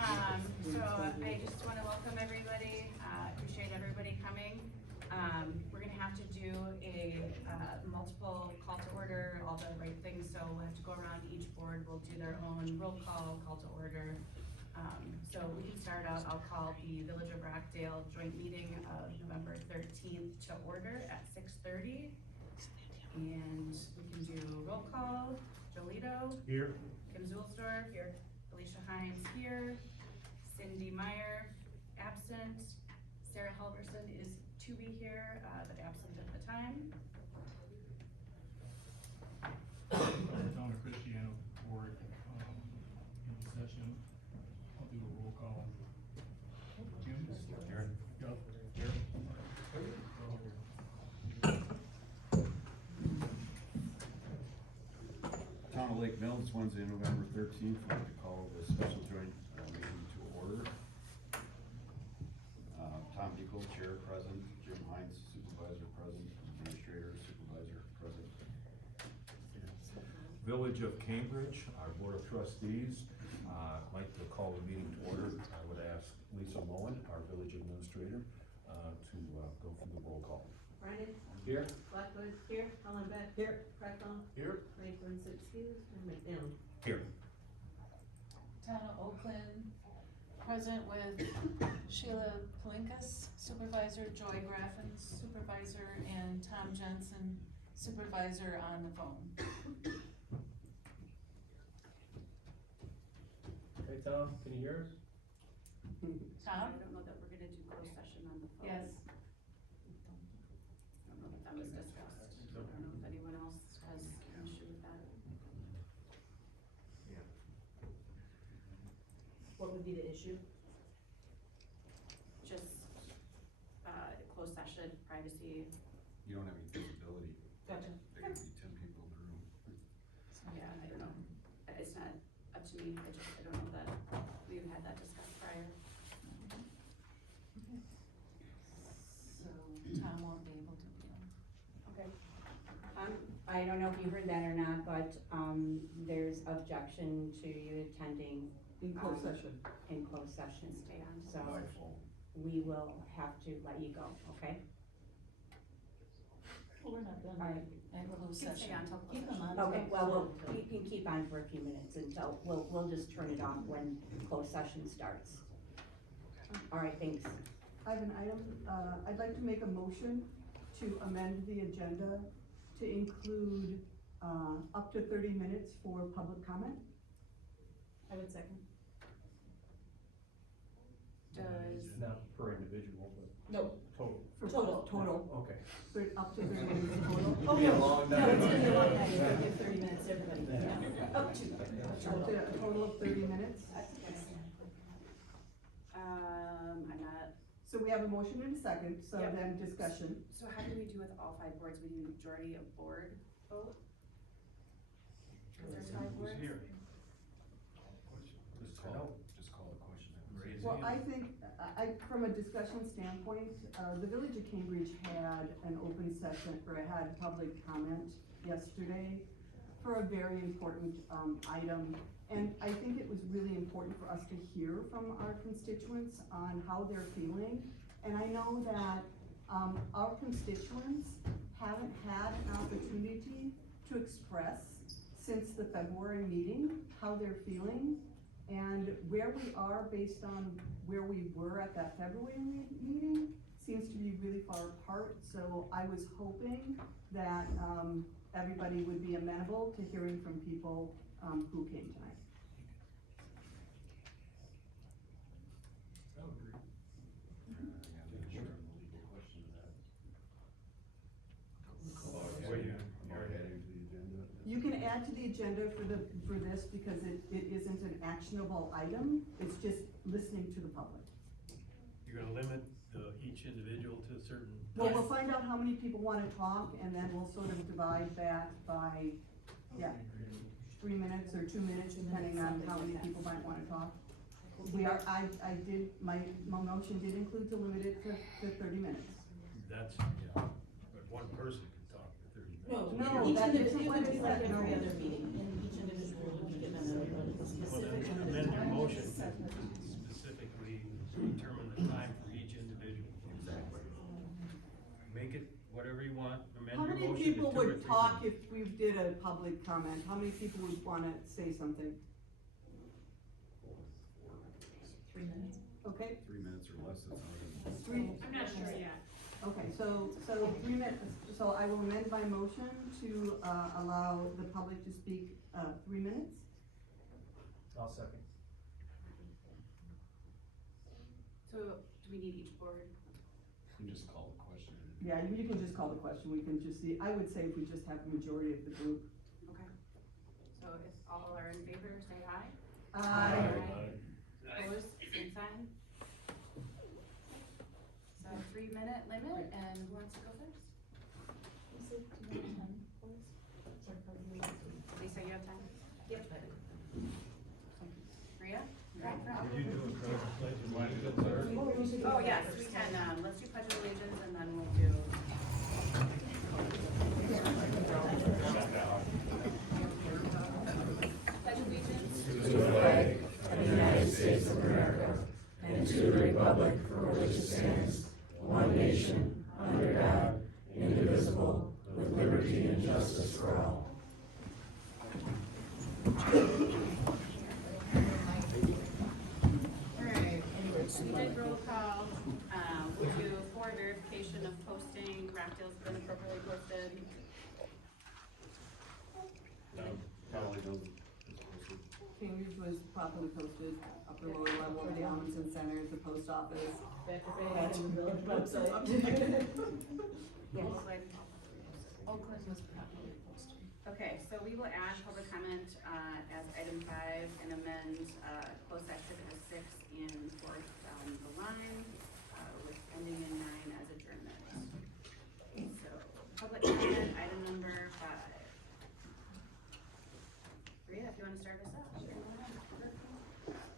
So I just want to welcome everybody, appreciate everybody coming. We're gonna have to do a multiple call to order, all the right things, so we'll have to go around each board, we'll do their own roll call to order. So we can start out, I'll call the Village of Rockdale joint meeting of November 13th to order at 6:30. And we can do roll call. Jolito. Here. Kim Zulsdorf. Here. Alicia Hines here. Cindy Meyer, absent. Sarah Halverson is to be here, but absent at the time. Town of Christiana board, in session. I'll do a roll call. Jim? Here. Go. Here. Town of Lake Mills, Wednesday, November 13th, I'd like to call the special joint meeting to order. Tom Nichol, chair, present. Jim Hines, supervisor, present. Administrator, supervisor, present. Village of Cambridge, our board of trustees, I'd like to call the meeting to order. I would ask Lisa Moen, our village administrator, to go through the roll call. Brian? Here. Blackwood? Here. Hollenbeck? Here. Crackle? Here. Franklin's excused, and McDowell. Here. Town of Oakland, present with Sheila Palinkas, supervisor, Joy Graffin, supervisor, and Tom Jensen, supervisor on the phone. Hey Tom, can you hear us? Tom? I don't know that we're gonna do closed session on the phone. Yes. I don't know that that was discussed. I don't know if anyone else has an issue with that. What would be the issue? Just, closed session, privacy. You don't have any visibility. Gotcha. There could be 10 people in the room. Yeah, I don't know. It's not up to me. I don't know that we've had that discussed prior. So Tom won't be able to be on. Okay. I don't know if you heard that or not, but, there's objection to you attending. In closed session. In closed session. Stay on. So By phone. we will have to let you go, okay? Well, we're not done. All right. I have a little Keep session. staying on till closed Keep them session. on. Okay, well, you can keep on for a few minutes until, we'll just turn it off when closed session starts. All right, thanks. I have an item, I'd like to make a motion to amend the agenda to include, up to 30 minutes for public comment. I would second. Does, Not per individual, but No. total. For Total. Total, Okay. up to 30 minutes total. Oh, Be a no. long No, night. it's gonna be a long night, you're gonna give 30 minutes to everybody. Yeah. Up to. Up to a total of 30 minutes. I'm not, So we have a motion and a second, so Yep. then discussion. so how do we do with all 5 boards? We do majority of board vote? Cause there's 5 boards? Who's here? Just call the question. Raise Well, I hand. think, from a discussion standpoint, the Village of Cambridge had an open session, or had public comment yesterday for a very important, item. And I think it was really important for us to hear from our constituents on how they're feeling. And I know that, our constituents haven't had an opportunity to express since the February meeting, how they're feeling. And where we are based on where we were at that February meeting seems to be really far apart. So I was hoping that, everybody would be amenable to hearing from people, who came tonight. I would agree. Yeah, make sure I'm the legal question to that. Well, yeah. Or adding to the agenda. You can add to the agenda for this because it isn't an actionable item. It's just listening to the public. You're gonna limit each individual to a certain. Well, we'll find out how many people wanna talk and then we'll sort of divide that by, yeah, 3 minutes or 2 minutes, depending on how many people might wanna talk. My motion did include to limit it to 30 minutes. That's, yeah, but one person can talk for 30 minutes. No, Each that individual, isn't it what would it be like said, no. every other meeting, and each individual would be given a Well, specific. then amend your motion. people Two or would three talk if minutes. we did a public comment? How many people would wanna say something? 3 minutes. Okay, 3 minutes or less, that's not even. three, I'm not sure yet. okay, so 3 minutes, so I will amend my motion to, allow the public to speak, 3 minutes. I'll second. So, do we need each board? You just call the question. Yeah, you can just call the question, we can just see, I would say if we just have the majority of the group. Okay. So if all are in favor, say aye. Aye. Opposed, same sign. So 3-minute limit, and who wants to go first? Lisa, you have 10? Yep. Rhea? Were you doing pledge of allegiance first? Oh, yes, we can, let's do pledge of allegiance and then we'll do. Pledge of allegiance. To the flag of the United States of America, and to the republic for which it stands, one nation, under God, indivisible, with liberty and justice for all. Alright, we did roll call, we'll do for verification of posting, Rockdale's been appropriately posted. Probably doesn't. It's posted. Cambridge was properly posted, upper lower level, the Amundsen Center, the post office. Back to back on the village website. Oakland was properly posted. Okay, so we will add public comment, as item 5 and amend, closed session as 6 and 4th down the line, with ending in 9 as adjournment. So, public comment, item number 5. Rhea, if you wanna start us off.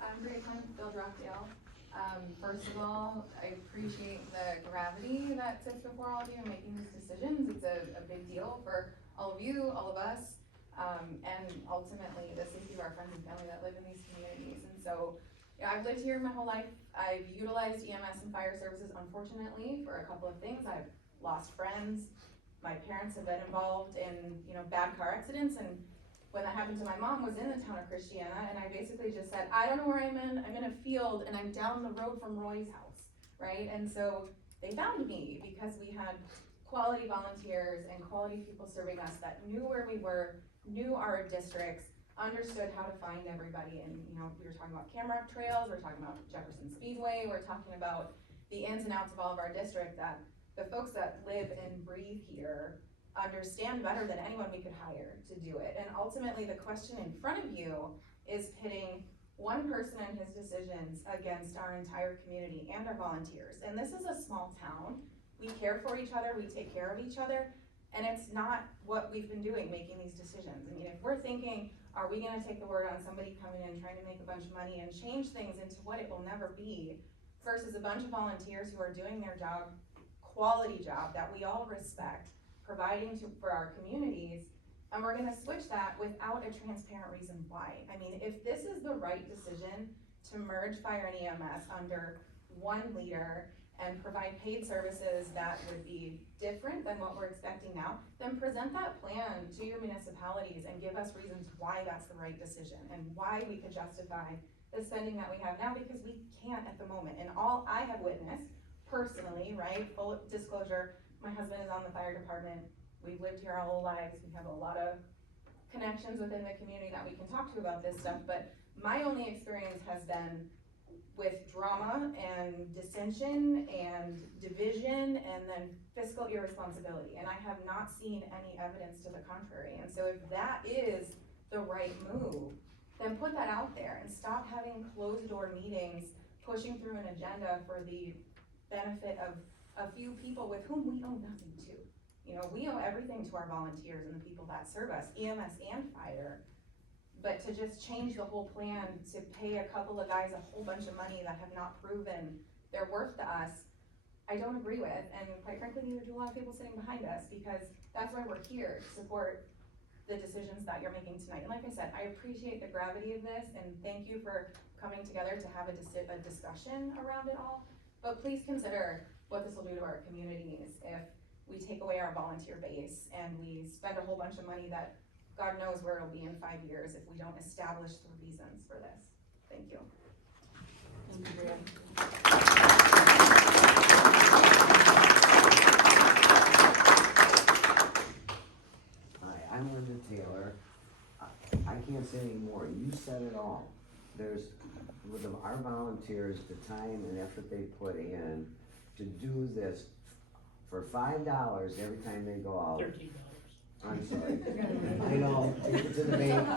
I'm Bria Clinton, Rockdale. First of all, I appreciate the gravity that sits before all of you in making these decisions. It's a big deal for all of you, all of us, and ultimately the safety of our friends and family that live in these communities. And so, yeah, I've lived here my whole life. I've utilized EMS and fire services, unfortunately, for a couple of things. I've lost friends. My parents have been involved in, bad car accidents, and when that happened to my mom was in the town of Christiana, and I basically just said, I don't know where I'm in a field and I'm down the road from Roy's house, right? And so they found me because we had quality volunteers and quality people serving us that knew where we were, knew our districts, understood how to find everybody. And, we were talking about Camrock trails, we're talking about Jefferson Speedway, we're talking about the ins and outs of all of our district, that the folks that live and breathe here understand better than anyone we could hire to do it. And ultimately, the question in front of you is pitting one person and his decisions against our entire community and our volunteers. And this is a small town. We care for each other, we take care of each other, and it's not what we've been doing, making these decisions. I mean, if we're thinking, are we gonna take the word on somebody coming in, trying to make a bunch of money and change things into what it will never be, versus a bunch of volunteers who are doing their job, quality job that we all respect, providing for our communities, and we're gonna switch that without a transparent reason why. I mean, if this is the right decision to merge fire and EMS under one leader and provide paid services that would be different than what we're expecting now, then present that plan to your municipalities and give us reasons why that's the right decision and why we could justify the spending that we have now, because we can't at the moment. And all I have witnessed personally, right, full disclosure, my husband is on the fire department. We've lived here our whole lives. We have a lot of connections within the community that we can talk to about this stuff, but my only experience has been with drama and dissension and division and then fiscal irresponsibility. And I have not seen any evidence to the contrary. And so if that is the right move, then put that out there and stop having closed door meetings, pushing through an agenda for the benefit of a few people with whom we owe nothing to. We owe everything to our volunteers and the people that serve us, EMS and fire. But to just change the whole plan to pay a couple of guys a whole bunch of money that have not proven their worth to us, I don't agree with. And quite frankly, neither do a lot of people sitting behind us, because that's why we're here, to support the decisions that you're making tonight. And like I said, I appreciate the gravity of this, and thank you for coming together to have a discussion around it all. But please consider what this will do to our communities if we take away our volunteer base, and we spend a whole bunch of money that God knows where it'll be in 5 years if we don't establish the reasons for this. Thank you. Hi, I'm Linda Taylor. I can't say any more. You said it all. There's, with our volunteers, the time and effort they put in to do this for $5 every time they go out. $13. I'm sorry. I know, take it to the bank.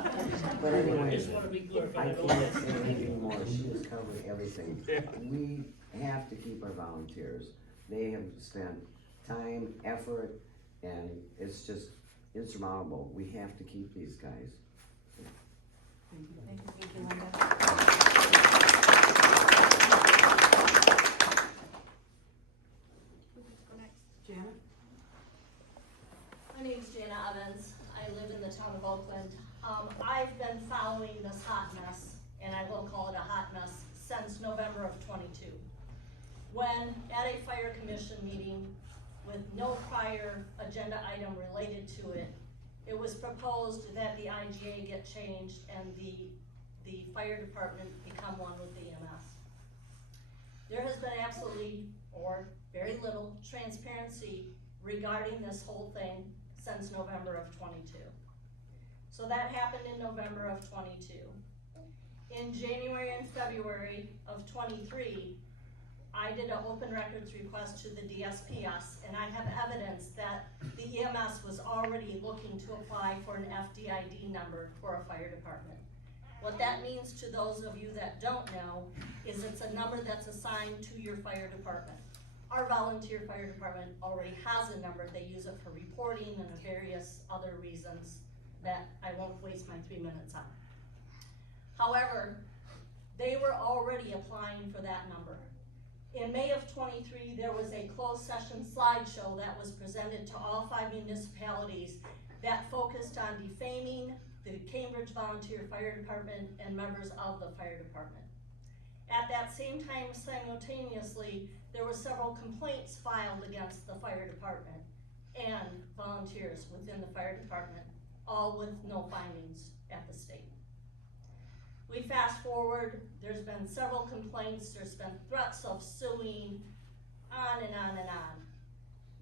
But I anyway, just wanna be clear. I can't say anything more. She has covered everything. We have to keep our volunteers. They have spent time, effort, and it's just insurmountable. We have to keep these guys. Thank you, Linda. Janet? My name's Jana Evans. I live in the town of Oakland. I've been following this hot mess, and I will call it a hot mess, since November of '22. When at a fire commission meeting with no prior agenda item related to it, it was proposed that the IGA get changed and the fire department become one with the EMS. There has been absolutely, or very little, transparency regarding this whole thing since November of '22. So that happened in November of '22. In January and February of '23, I did an open records request to the DSPS, and I have evidence that the EMS was already looking to apply for an FDID number for a fire department. What that means to those of you that don't know is it's a number that's assigned to your fire department. Our volunteer fire department already has a number. They use it for reporting and various other reasons that I won't waste my 3 minutes on. However, they were already applying for that number. In May of '23, there was a closed session slideshow that was presented to all 5 municipalities that focused on defaming the Cambridge Volunteer Fire Department and members of the fire department. At that same time, simultaneously, there were several complaints filed against the fire department and volunteers within the fire department, all with no findings at the state. We fast forward, there's been several complaints, there's been threats of suing, on and on and on.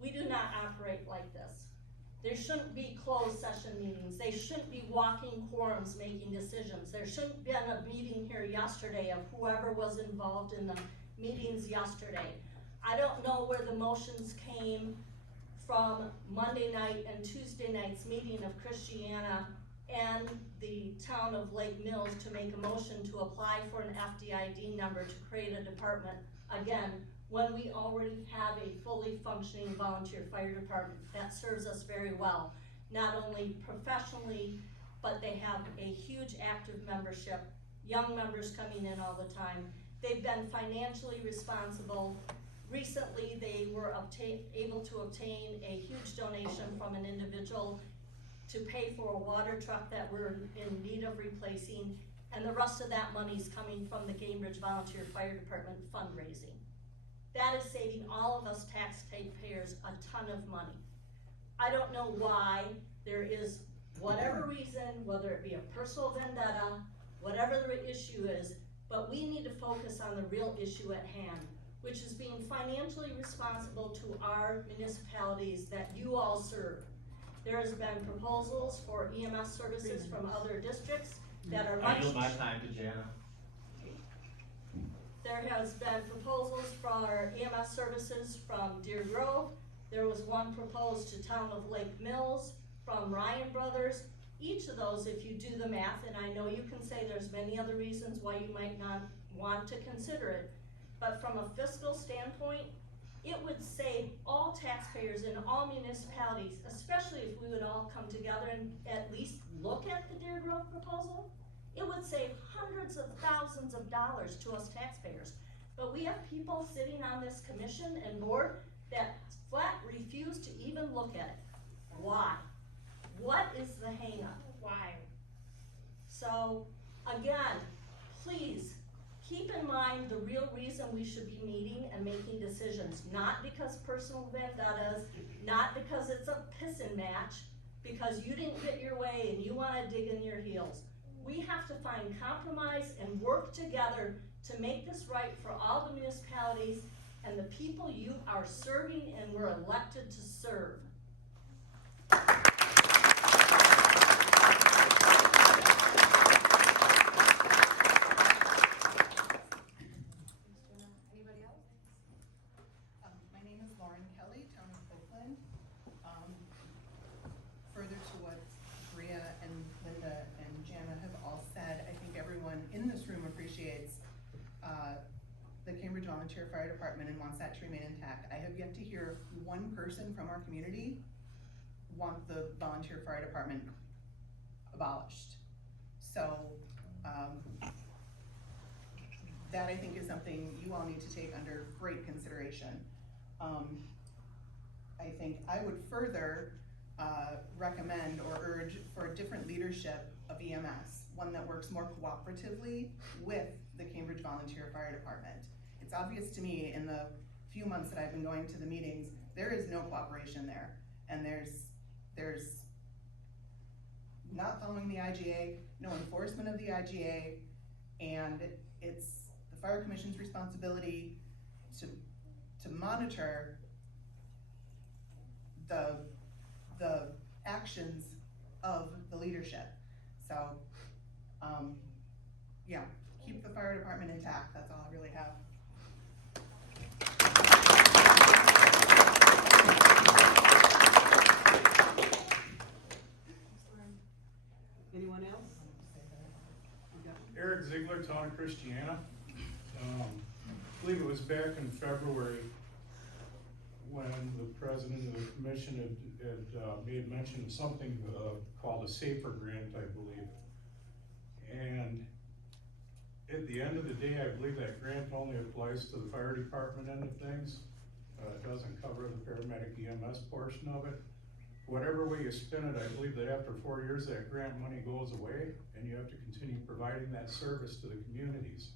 We do not operate like this. There shouldn't be closed session meetings. They shouldn't be walking quorums making decisions. There shouldn't be a meeting here yesterday of whoever was involved in the meetings yesterday. I don't know where the motions came from Monday night and Tuesday night's meeting of Christiana and the town of Lake Mills to make a motion to apply for an FDID number to create a department, again, when we already have a fully functioning volunteer fire department that serves us very well, not only professionally, but they have a huge active membership, young members coming in all the time. They've been financially responsible. Recently, they were able to obtain a huge donation from an individual to pay for a water truck that we're in need of replacing, and the rest of that money is coming from the Cambridge Volunteer Fire Department fundraising. That is saving all of us taxpayers a ton of money. I don't know why there is whatever reason, whether it be a personal vendetta, whatever the issue is, but we need to focus on the real issue at hand, which is being financially responsible to our municipalities that you all serve. There has been proposals for EMS services from other districts that are much. I yield my time to Jana. There has been proposals for EMS services from Deer Grove. There was one proposed to town of Lake Mills from Ryan Brothers. Each of those, if you do the math, and I know you can say there's many other reasons why you might not want to consider it, but from a fiscal standpoint, it would save all taxpayers in all municipalities, especially if we would all come together and at least look at the Deer Grove proposal. It would save hundreds of thousands of dollars to us taxpayers. But we have people sitting on this commission and board that flat refuse to even look at it. Why? What is the hang up? Why? So, again, please keep in mind the real reason we should be meeting and making decisions, not because personal vendettas, not because it's a pissin' match, because you didn't get your way and you wanna dig in your heels. We have to find compromise and work together to make this right for all the municipalities and the people you are serving and were elected to serve. Anybody else? My name is Lauren Kelly, Town of Oakland. Further to what Bria and Linda and Jana have all said, I think everyone in this room appreciates the Cambridge Volunteer Fire Department and wants that to remain intact. I have yet to hear one person from our community want the volunteer fire department abolished. So that I think is something you all need to take under great consideration. I think I would further recommend or urge for a different leadership of EMS, one that works more cooperatively with the Cambridge Volunteer Fire Department. It's obvious to me in the few months that I've been going to the meetings, there is no cooperation there. And there's not following the IGA, no enforcement of the IGA, and it's the Fire Commission's responsibility to monitor the actions of the leadership. So, yeah, keep the fire department intact, that's all I really have. Anyone else? Eric Ziegler, Town of Christiana. I believe it was back in February when the president of the commission had made mention of something called a SAFER grant, I believe. And at the end of the day, I believe that grant only applies to the fire department end of things. It doesn't cover the paramedic EMS portion of it. Whatever way you spin it, I believe that after 4 years, that grant money goes away and you have to continue providing that service to the communities.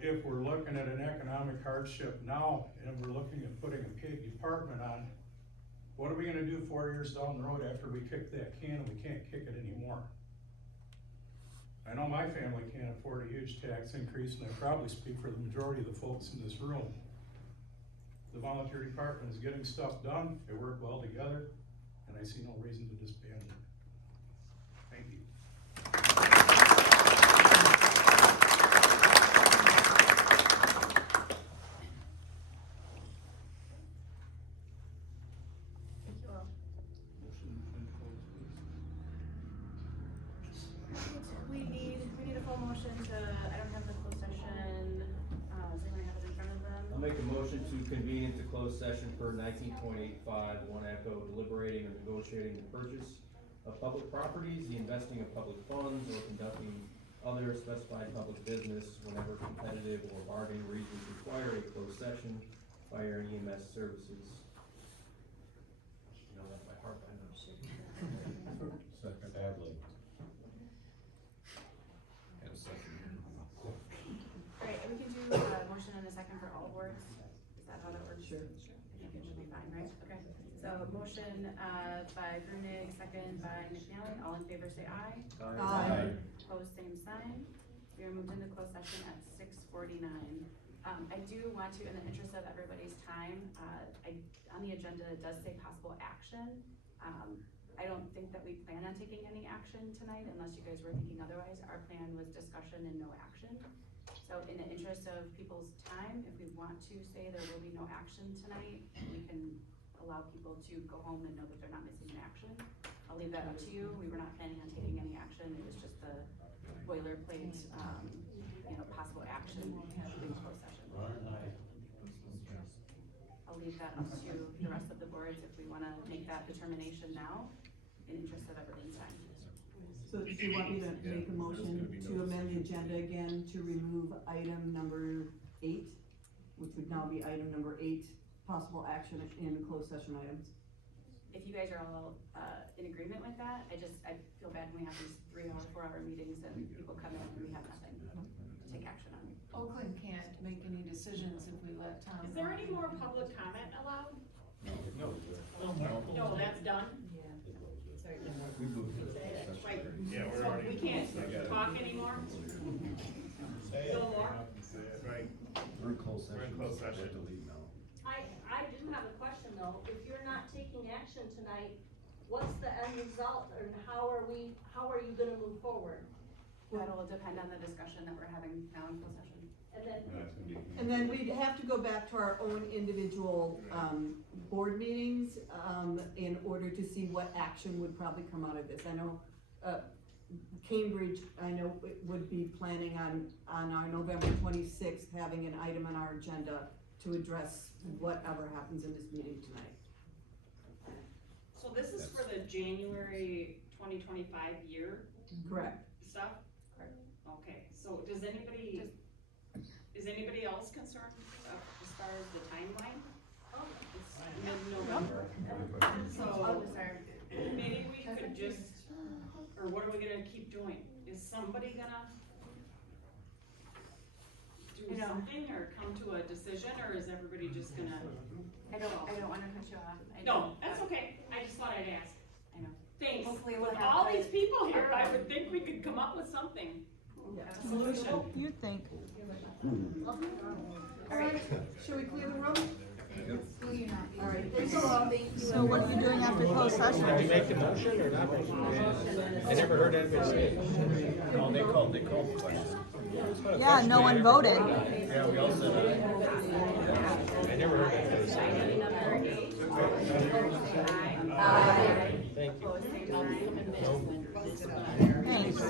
If we're looking at an economic hardship now and we're looking at putting a paid department on, what are we gonna do 4 years down the road after we kick that can and we can't kick it anymore? I know my family can't afford a huge tax increase, and I probably speak for the majority of the folks in this room. The volunteer department is getting stuff done, they work well together, and I see no reason to disband it. Thank you. Thank you all. We need a full motion to, I don't have the closed session, does anyone have it in front of them? I'll make a motion to convene into closed session per 19.85 1 Echo, deliberating or negotiating the purchase of public properties, the investing of public funds, or conducting other specified public business whenever competitive or bargaining reasons require a closed session, fire and EMS services. You know that by heart by now. Second. Badly. And a second. Alright, we can do a motion and a second for all boards, is that how that works? Sure. I think it should be fine, right? Okay, so motion, by Brunig, second by McNally, all in favor say aye. Aye. Opposed, same sign. We are moved into closed session at 6:49. I do want to, in the interest of everybody's time, on the agenda, it does say possible action. I don't think that we plan on taking any action tonight unless you guys were thinking otherwise. Our plan was discussion and no action. So in the interest of people's time, if we want to say there will be no action tonight, we can allow people to go home and know that they're not missing an action. I'll leave that up to you. We were not planning on taking any action. It was just the boilerplate, possible action in closed session. I'll leave that up to the rest of the boards if we wanna make that determination now, in interest of everyone's time. So do you want me to make a motion to amend the agenda again to remove item number 8, which would now be item number 8, possible action in closed session items? If you guys are all, in agreement with that, I feel bad when we have these 3-hour, 4-hour meetings and people come in and we have nothing. take action on. Oakland can't make any decisions if we let Tom. Is there any more public comment allowed? No. No, that's done? We moved to the session. Like, Yeah, we're so already. we can't talk anymore? No more? Right. We're in closed session. We're in closed so we have session. to leave now. I do have a question though, if you're not taking action tonight, what's the end result, and how are you gonna move forward? That'll depend on the discussion that we're having now in closed session. And then, And then we'd have to go back to our own individual, board meetings, in order to see what action would probably come out of this. I know, Cambridge, I know would be planning on our November 26th, having an item on our agenda to address whatever happens in this meeting tonight. So this is for the January 2025 year Correct. stuff? Correct. Okay, so is anybody else concerned as far as the timeline? oh, It's mid-November. So maybe we could just, or what are we gonna keep doing? Is somebody gonna do something or come to a decision, or is everybody just gonna? I don't wanna cut you off. No, that's okay. I just thought I'd ask. I know. Thanks. Hopefully we'll With have all the- these people here, I would think we could come up with something. A solution. You think? Alright, should we clear the room? Will you not be? Alright, thanks a lot. So what are you doing after closed session? Did you make the motion or not make the motion? I never heard anybody say it. No, they called the question. Yeah, no one voted. Yeah, we all said it. I never heard anybody say it. Thank you. Thanks.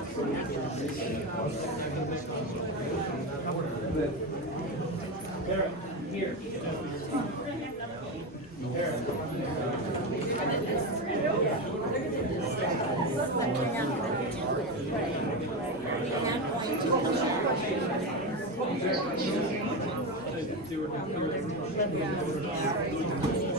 They were not here.